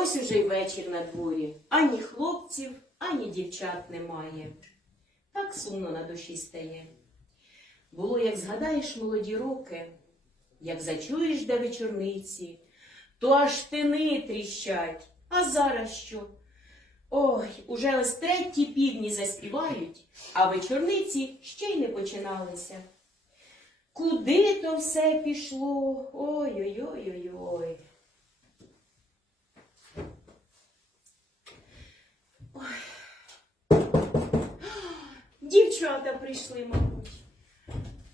Ось уже й вечір на дворі. Ані хлопців, ані дівчат немає. Так сумно на душі стає. Було, як згадаєш молоді роки, як зачуєш де вечорниці, то аж тини тріщать. А зараз що? Ой, уже ось треті півні заспівають, а вечорниці ще й не починалися. Куди то все пішло? Ой-ой-ой-ой-ой. Дівчата прийшли, мабуть.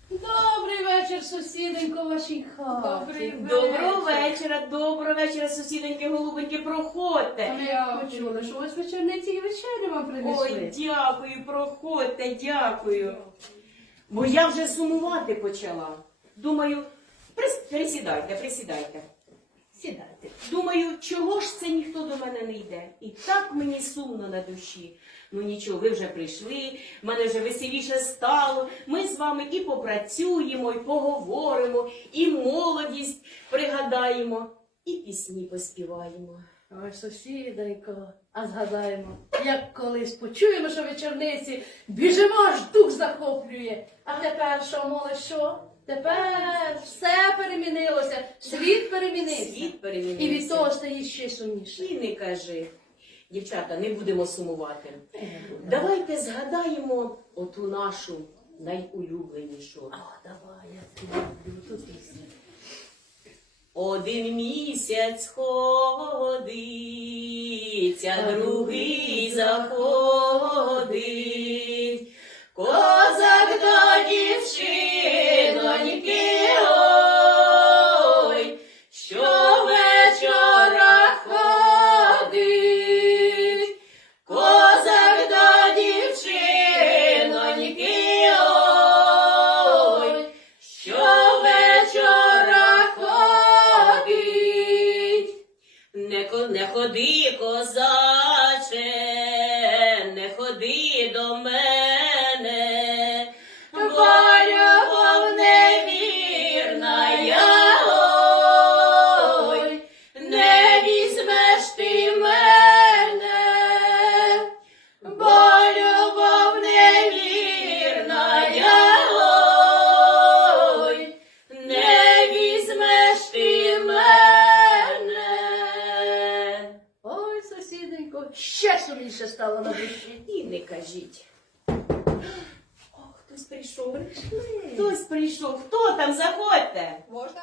Добрий вечір, сусіденько, вашій хаті. Добрий Доброго вечора, доброго вечора, сусідоньки, голубеньки, проходьте. Але я почула, що ось вечорниці і вечерю вам принесли. Ой, дякую, проходьте, дякую. Бо я вже сумувати почала. Думаю, прис- присідайте, присідайте. Сідайте. Думаю, чого ж це мене не йде? І так мені сумно на душі. Ну нічого, ви вже прийшли, мене вже веселіше стало. Ми з вами і попрацюємо, і поговоримо, і молодість пригадаємо, і пісні поспіваємо. Ой, сусіденько, а згадаємо, як колись почуємо, що вечорниці, біжимо, аж дух захоплює. А тепер що, молодь, що? Тепер все перемінилося, світ перемінився. Світ перемінився. І від того стає ще сумніше. І не кажи. Дівчата, не будемо сумувати. Давайте згадаємо оту нашу найулюбленішу. О, давай, я люблю. Один місяць ходиться, другий заходить. vehicles І не кажіть. О, хтось прийшов. Хтось прийшов. Хто там? Заходьте. Можна?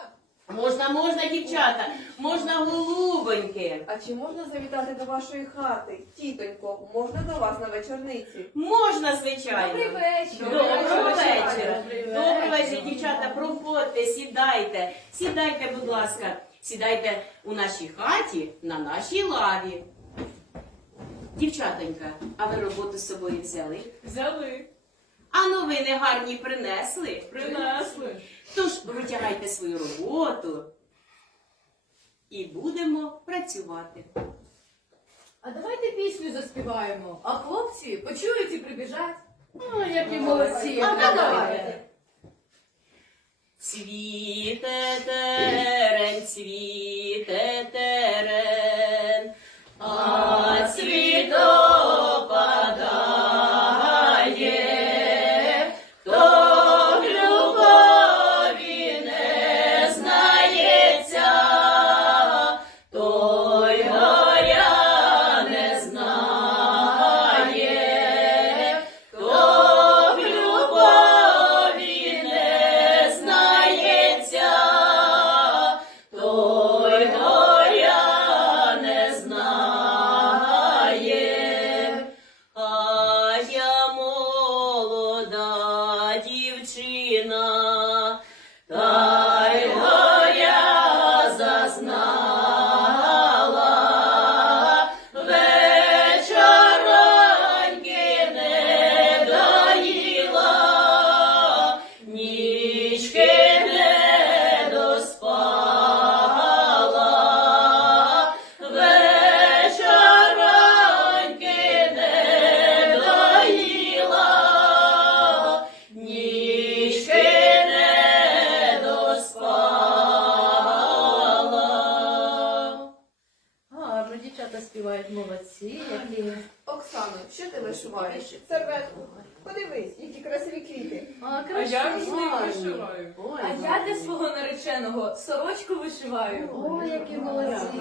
Можна, можна, дівчата, можна голубоньки. А чи можна завітати до вашої хати? Тітонько, можна до вас на вечорниці? Можна, звичайно. Добрий вечір. Доброго вечора. Добрий вечір. дівчата, проходьте, сідайте. Сідайте, будь ласка. Сідайте у нашій хаті на нашій лаві. Дівчатонька, а ви роботу з собою взяли? Взяли. А новини гарні принесли? Принесли. Тож витягайте свою роботу і будемо працювати. А давайте пісню заспіваємо, а хлопці почують і прибіжать. Ой, які молодці. А А давайте. давайте. Цвіте терен, цвіте терен, вишиваєш? Серветку. Подивись, які красиві квіти. А, А я ним красиві. вишиваю. Ой, А я для свого нареченого сорочку вишиваю. Ой, які молодці.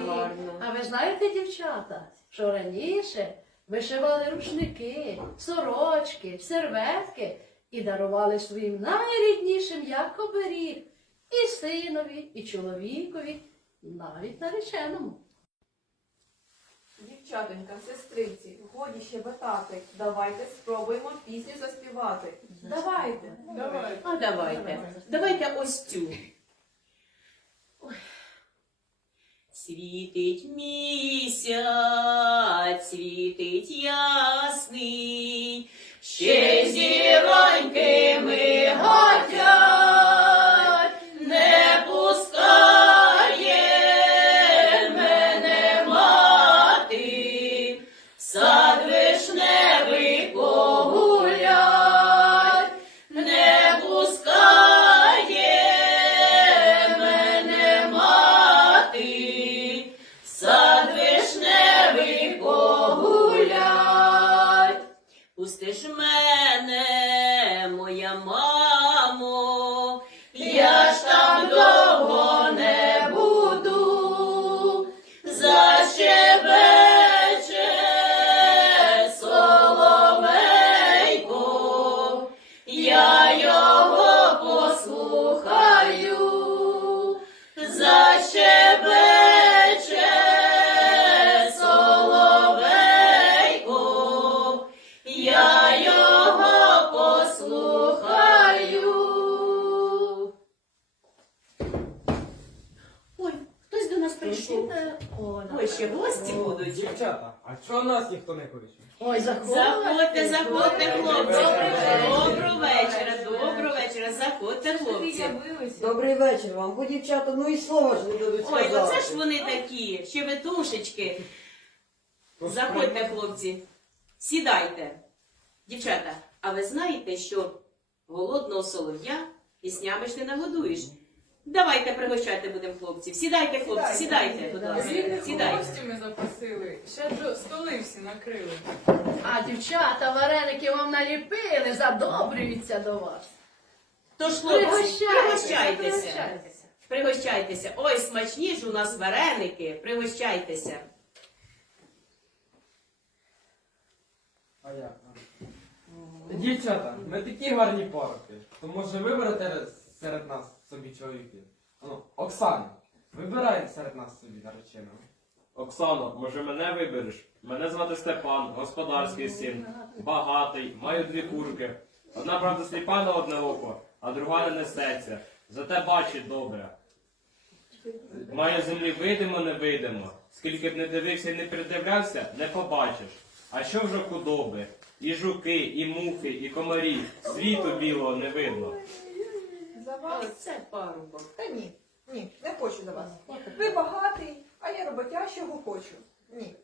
А ви знаєте, дівчата, що раніше вишивали рушники, сорочки, серветки і дарували своїм найріднішим як оберіг і синові, і чоловікові, навіть нареченому. Дівчатонька, сестриці, годі ще батати. Давайте спробуємо пісню заспівати. Давайте. Давайте. А давайте. Давайте ось цю. Ой. Світить місяць, світить ясний, ще зіроньки миготять, я його послухаю. Ой, хтось до нас прийшов. Ой, ще гості будуть. Дівчата, а чого нас ніхто не кличе? Ой, заходьте. Заходьте, хлопці. Доброго вечора, доброго вечора. Заходьте, хлопці. Добрий вечір вам, бо дівчата, ну і слова ж не дадуть Ой, сказати. оце ж вони такі, щебетушечки. Заходьте, хлопці. Сідайте. Дівчата, а ви знаєте, що голодного солов'я піснями ж не нагодуєш? Давайте пригощати будемо хлопців. Сідайте, хлопці, сідайте, будь ласка. Сідайте. ми запросили. Щедро столи всі накрили. А дівчата вареники вам наліпили, задобрюються до вас. Тож, хлопці, Пригощайтеся, пригощайтеся. пригощайтеся. Пригощайтеся. Ой, смачні ж у нас вареники. Пригощайтеся. А як? Дівчата, ми такі гарні парки. То може виберете серед нас собі чоловіків? Ну, Оксана, вибирай серед нас собі нареченого. Оксано, може мене вибереш? Мене звати Степан, господарський син, багатий, маю дві курки. Одна, правда, сліпа на одне око, а друга не несеться. Зате бачить добре. Маю землі видимо, не видимо. Скільки б не дивився і не придивлявся, не побачиш. А що вже худоби? І жуки, і мухи, і комарі. Світу білого не видно. За вас? Це парубок. Та ні, ні, не хочу за вас. Ви багатий, а я роботящого хочу. Ні.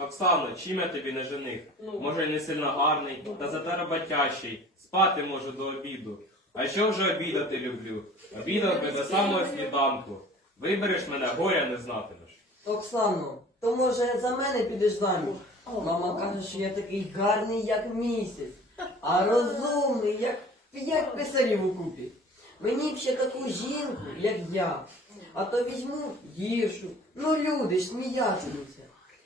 Оксано, чим я тобі не жених? Ну. Може, й не сильно гарний, та зате роботящий. Спати можу до обіду. А що вже обідати люблю? Обідав би до самого сніданку. Вибереш мене, горя не знатимеш. Оксано, то може за мене підеш заміж? Мама каже, що я такий гарний, як місяць, а розумний, як п'ять писарів у купі. Мені б ще таку жінку, як я. А то візьму гіршу. Ну люди сміятимуться.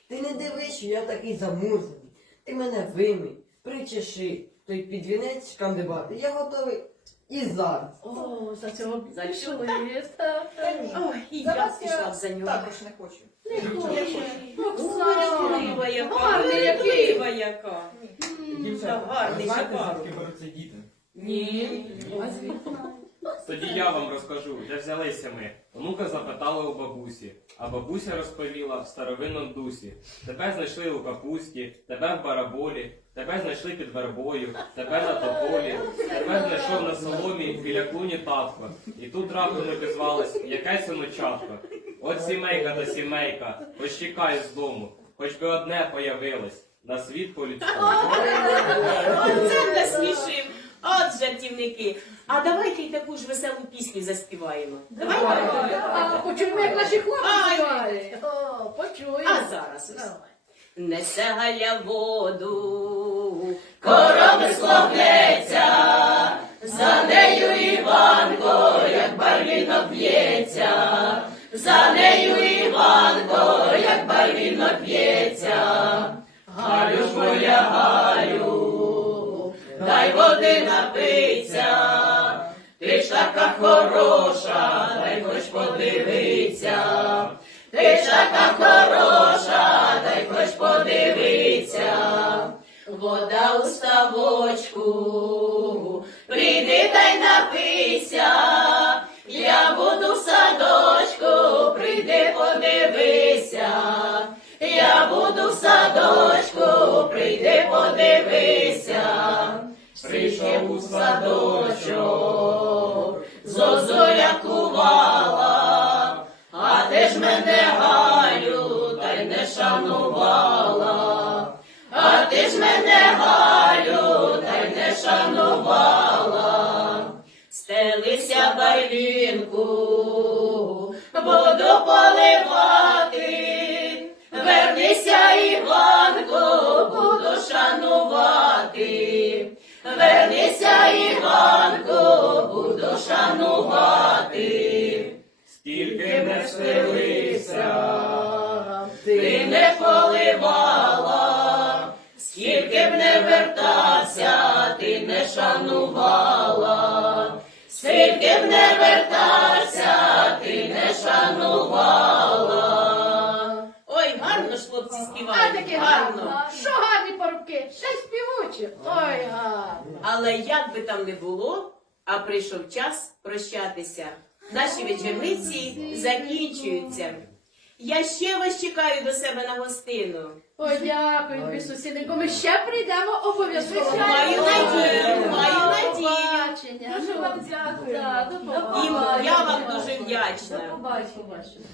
Ти не дивись, що я такий замурзаний. Ти мене вимий, причеши, той під вінець шкандибати. Я готовий і зараз. О, за цього За пішли. Та ні. Ой, і За я вас пішла б за нього. також не хочу. Не хочу. Оксана, Оксана. яка, Гарний який. красива яка. Та гарний знаєте, звідки беруться діти? Ні. Тоді я вам розкажу, де взялися ми. Онука запитали у бабусі, а бабуся розповіла в старовинному дусі. Тебе знайшли у капусті, тебе в бараболі, тебе знайшли під вербою, тебе на тополі, тебе знайшов на соломі біля клуні татко. І тут раптом обізвалась якась онучатко. От сімейка та сімейка, хоч тікай з дому, хоч би одне появилось, на світ по-людському. Оце насмішив. От жартівники. А давайте й таку ж веселу пісню заспіваємо. Давайте. А, почуємо, як наші хлопці. О, почуємо. А зараз ось. Давай. Несе Галя воду коромисло гнеться, за нею Іванко, як барвіно п'ється, за нею Іванко, як барвіно п'ється. Води напиться, ти ж така хороша, дай хоч подивиться, ти ж така хороша, дай хоч подивиться, вода у ставочку, прийди та й напийся, я буду в садочку, прийди подивися, я буду в садочку, прийди подивися, садочок, зозуля кувала, а ти ж мене Галю, та й не шанувала, а ти ж мене Галю, та й не шанувала. Стелися барвінку, буду поливати, вернися, Іванко, буду шанувати, вернися, Іванко, буду шанувати. Скільки не стелився, ти не поливала, скільки б не вертався, ти не шанувала, скільки б не вертався, ти не шанувала. Ой, гарно ж хлопці А співають, таки гарно. гарно. Що гарні парубки? Ще й співучі. Ой, гарно. Але як би там не було, а прийшов час прощатися. Наші вечорниці закінчуються. Я ще вас чекаю до себе на гостину. Ой, дякую, сусіденько. Ми ще прийдемо обов'язково. Маю надію, маю надію. Дуже вам дякую. Да, до І я вам дуже До вдячна. побачення. Побачення.